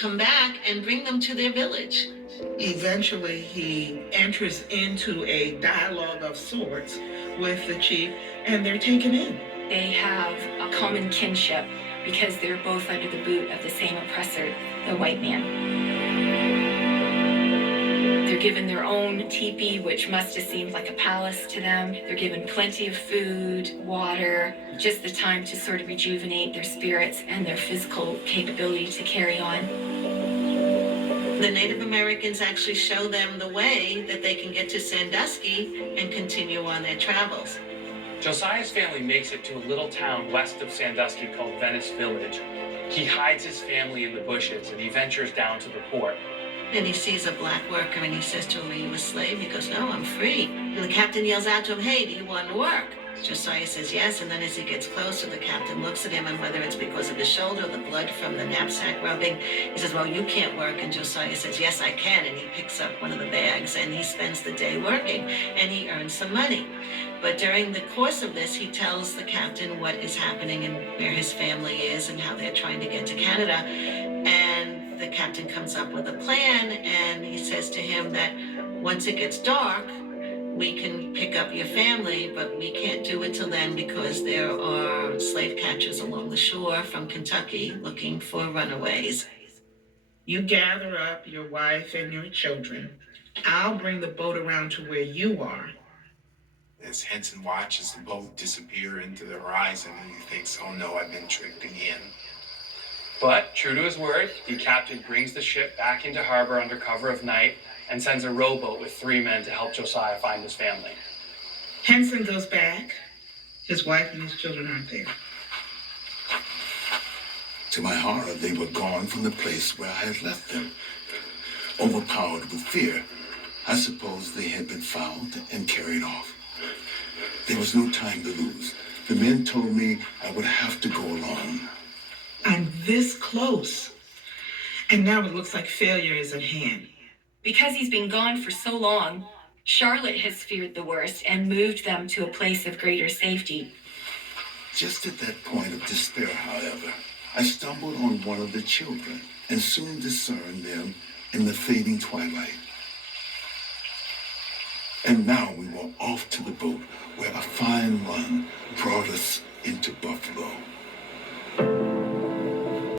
come back and bring them to their village. Eventually, he enters into a dialogue of sorts with the chief, and they're taken in. They have a common kinship because they're both under the boot of the same oppressor, the white man. They're given their own teepee, which must have seemed like a palace to them. They're given plenty of food, water, just the time to sort of rejuvenate their spirits and their physical capability to carry on. The Native Americans actually show them the way that they can get to Sandusky and continue on their travels. Josiah's family makes it to a little town west of Sandusky called Venice Village. He hides his family in the bushes and he ventures down to the port. And he sees a black worker and he says to him, "Are you a slave?" He goes, "No, I'm free." And the captain yells out to him, "Hey, do you want to work?" Josiah says yes, and then as he gets closer, the captain looks at him, and whether it's because of his shoulder, the blood from the knapsack rubbing, he says, "Well, you can't work." And Josiah says, "Yes, I can." And he picks up one of the bags and he spends the day working and he earns some money. But during the course of this, he tells the captain what is happening and where his family is and how they're trying to get to Canada. And the captain comes up with a plan, and he says to him that once it gets dark, we can pick up your family, but we can't do it till then because there are slave catchers along the shore from Kentucky looking for runaways. You gather up your wife and your children. I'll bring the boat around to where you are. As Henson watches the boat disappear into the horizon, he thinks, "Oh no, I've been tricked again." But, true to his word, the captain brings the ship back into harbor under cover of night and sends a rowboat with 3 men to help Josiah find his family. Henson goes back. His wife and his children aren't there. To my horror, they were gone from the place where I had left them. Overpowered with fear, I suppose they had been found and carried off. There was no time to lose. The men told me I would have to go alone. I'm this close. And now it looks like failure is at hand. Because he's been gone for so long, Charlotte has feared the worst and moved them to a place of greater safety. Just at that point of despair, however, I stumbled on one of the children and soon discerned them in the fading twilight. And now we were off to the boat where a fine run brought us into Buffalo.